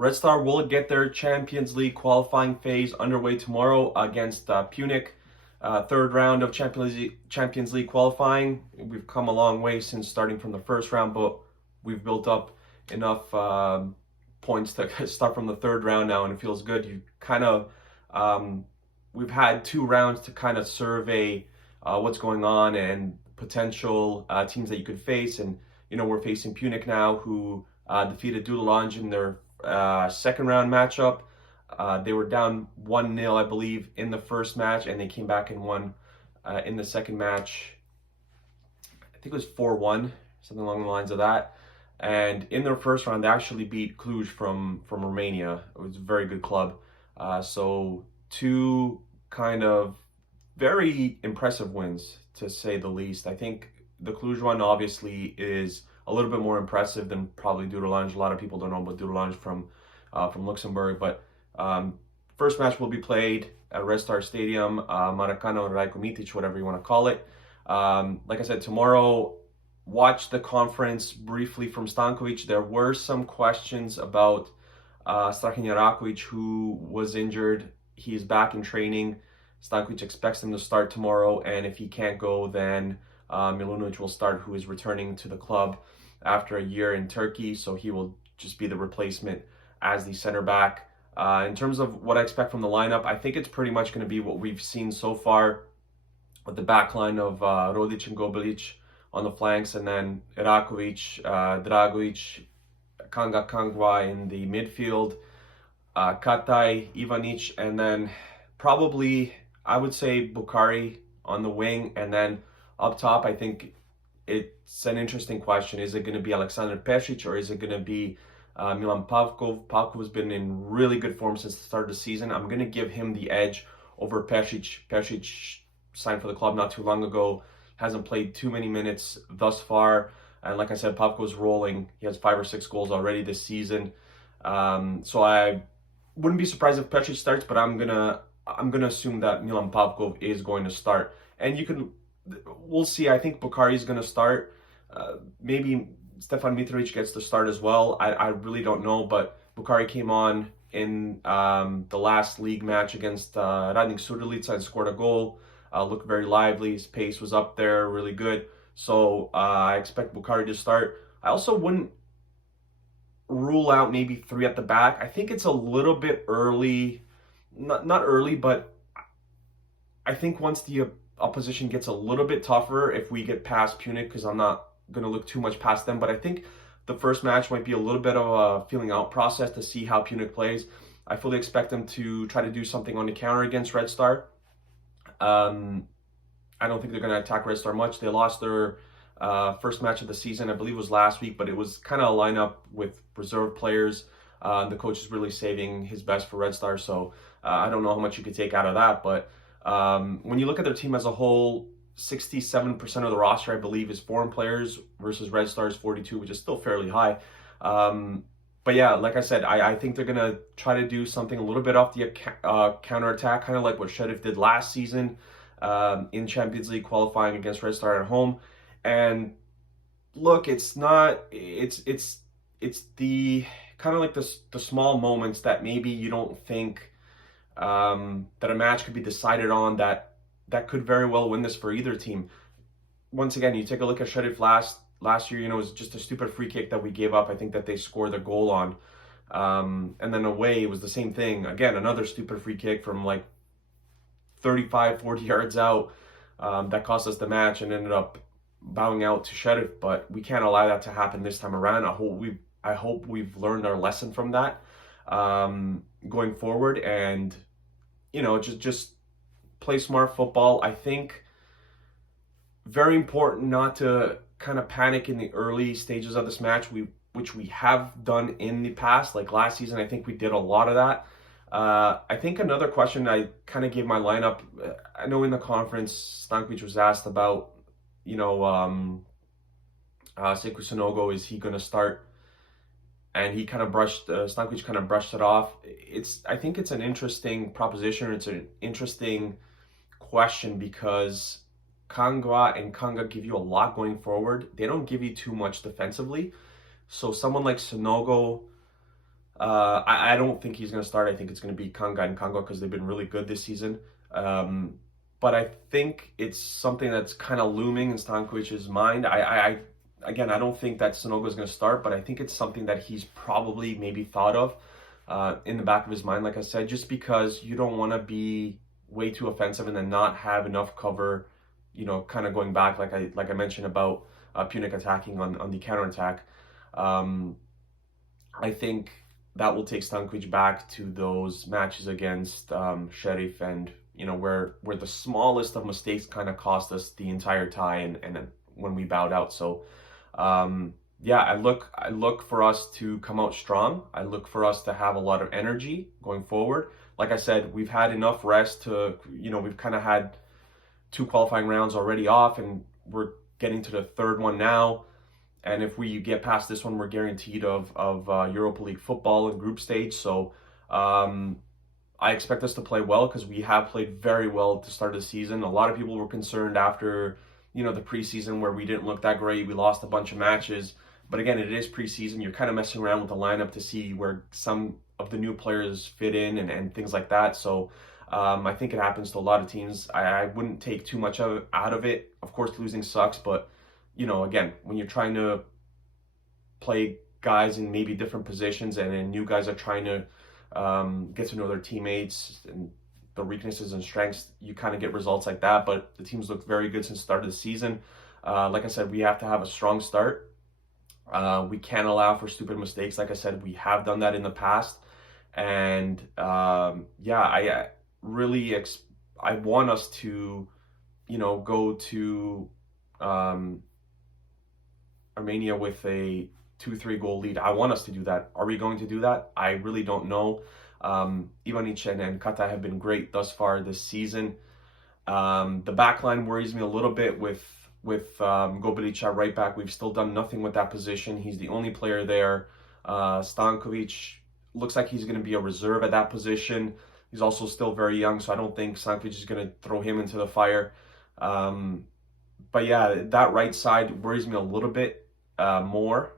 Red Star will get their Champions League qualifying phase underway tomorrow against Pyunik. Third round of Champions League qualifying. We've come a long way since starting from the first round, but we've built up enough points to start from the third round now, and it feels good. You kind of we've had 2 rounds to kind of survey what's going on and potential teams that you could face, and we're facing Pyunik now, who defeated Dudelange in their second round matchup. They were down 1-0, I believe, in the first match, and they came back and won in the second match. I think it was 4-1, something along the lines of that. And in their first round, they actually beat Cluj from Romania. It was a very good club. So 2 kind of very impressive wins, to say the least. I think the Cluj one obviously is a little bit more impressive than probably Dudelange. A lot of people don't know about Dudelange from Luxembourg, but first match will be played at Red Star Stadium, Maracana or Rajko Mitic, whatever you want to call it. Like I said, tomorrow, watch the conference briefly from Stankovic. There were some questions about Strahinja Rakovic, who was injured. He's back in training. Stankovic expects him to start tomorrow, and if he can't go, then Milunovic will start, who is returning to the club after a year in Turkey, so he will just be the replacement as the center back. In terms of what I expect from the lineup, I think it's pretty much going to be what we've seen so far, with the back line of Rodic and Gobelic on the flanks, and then Irakovic, Dragovic, Kangwa in the midfield, Katai, Ivanic, and then probably, I would say, Bukhari on the wing. And then up top, I think it's an interesting question. Is it going to be Alexander Pešić, or is it going to be Milan Pavkov? Pavkov has been in really good form since the start of the season. I'm going to give him the edge over Pešić. Pešić signed for the club not too long ago, hasn't played too many minutes thus far. And like I said, Pavkov's rolling. He has 5 or 6 goals already this season. So I wouldn't be surprised if Pešić starts, but I'm gonna assume that Milan Pavkov is going to start. And we'll see. I think Bukhari is going to start. Maybe Stefan Mitrovic gets the start as well. I really don't know, but Bukhari came on in the last league match against Radnik Surdulica and scored a goal. Looked very lively. His pace was up there, really good. So I expect Bukhari to start. I also wouldn't rule out maybe 3 at the back. I think it's a little bit early. Not early, but I think once the opposition gets a little bit tougher, if we get past Pyunik, because I'm not going to look too much past them, but I think the first match might be a little bit of a feeling out process to see how Pyunik plays. I fully expect them to try to do something on the counter against Red Star. I don't think they're going to attack Red Star much. They lost their first match of the season, I believe it was last week, but it was kind of a lineup with reserve players. The coach is really saving his best for Red Star, so I don't know how much you could take out of that. But when you look at their team as a whole, 67% of the roster, I believe, is foreign players versus Red Star's 42, which is still fairly high. But yeah, like I said, I think they're going to try to do something a little bit off the counterattack, kind of like what Sheriff did last season in Champions League qualifying against Red Star at home. And look, it's the kind of like the small moments that maybe you don't think that a match could be decided on that could very well win this for either team. Once again, you take a look at Sheriff last year, it was just a stupid free kick that we gave up. I think that they scored their goal on. And then away, it was the same thing. Again, another stupid free kick from like 35, 40 yards out that cost us the match and ended up bowing out to Sheriff. But we can't allow that to happen this time around. I hope we've learned our lesson from that going forward, and just play smart football. I think very important not to kind of panic in the early stages of this match, which we have done in the past. Like last season, I think we did a lot of that. I think another question, I kind of gave my lineup. I know in the conference, Stankovic was asked about, Sekou Sonogo, is he going to start? And he kind of Stankovic kind of brushed it off. I think it's an interesting proposition. It's an interesting question because Kangwa and Kanga give you a lot going forward. They don't give you too much defensively. So someone like Sonogo, I don't think he's going to start. I think it's going to be Kanga and Kangwa because they've been really good this season. Um, but I think it's something that's kind of looming in Stankovic's mind. Again, I don't think that Sanogo is going to start, but I think it's something that he's probably maybe thought of in the back of his mind, like I said, just because you don't want to be way too offensive and then not have enough cover, kind of going back, like I mentioned about Pyunik attacking on the counterattack. I think that will take Stankovic back to those matches against Sheriff and where the smallest of mistakes kind of cost us the entire tie and when we bowed out. So yeah, I look for us to come out strong. I look for us to have a lot of energy going forward. Like I said, we've had enough rest to, we've kind of had 2 qualifying rounds already off, and we're getting to the 3rd one now. And if we get past this one, we're guaranteed of Europa League football in group stage. So I expect us to play well because we have played very well at the start of the season. A lot of people were concerned after, the preseason where we didn't look that great. We lost a bunch of matches. But again, it is preseason. You're kind of messing around with the lineup to see where some of the new players fit in and things like that. So I think it happens to a lot of teams. I wouldn't take too much out of it. Of course, losing sucks, but again, when you're trying to play guys in maybe different positions and then new guys are trying to get to know their teammates and their weaknesses and strengths, you kind of get results like that. But the team's looked very good since the start of the season. Like I said, we have to have a strong start. We can't allow for stupid mistakes. Like I said, we have done that in the past. And yeah, I really I want us to, go to Armenia with a 2-3 goal lead. I want us to do that. Are we going to do that? I really don't know. Ivanic and Kata have been great thus far this season. The back line worries me a little bit with Gobelic at right back. We've still done nothing with that position. He's the only player there. Stankovic looks like he's going to be a reserve at that position. He's also still very young, so I don't think Stankovic is going to throw him into the fire. But yeah, that right side worries me a little bit more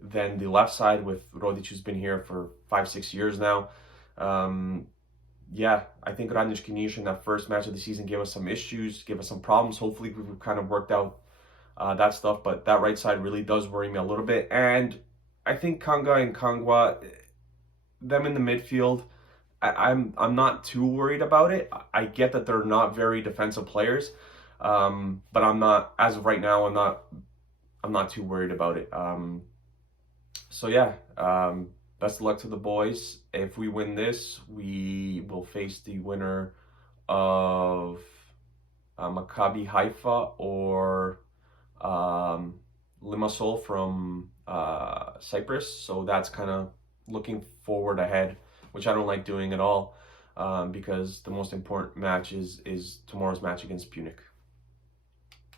than the left side with Rodic, who's been here for 5-6 years now. Yeah, I think Radnič Kiniš in that first match of the season gave us some issues, gave us some problems. Hopefully we've kind of worked out that stuff, but that right side really does worry me a little bit. And I think Kanga and Kangwa, them in the midfield, I'm not too worried about it. I get that they're not very defensive players, but I'm not, as of right now, I'm not too worried about it. So yeah, best of luck to the boys. If we win this, we will face the winner of Maccabi Haifa or Limassol from Cyprus. So that's kind of looking forward ahead, which I don't like doing at all, because the most important match is tomorrow's match against Pyunik.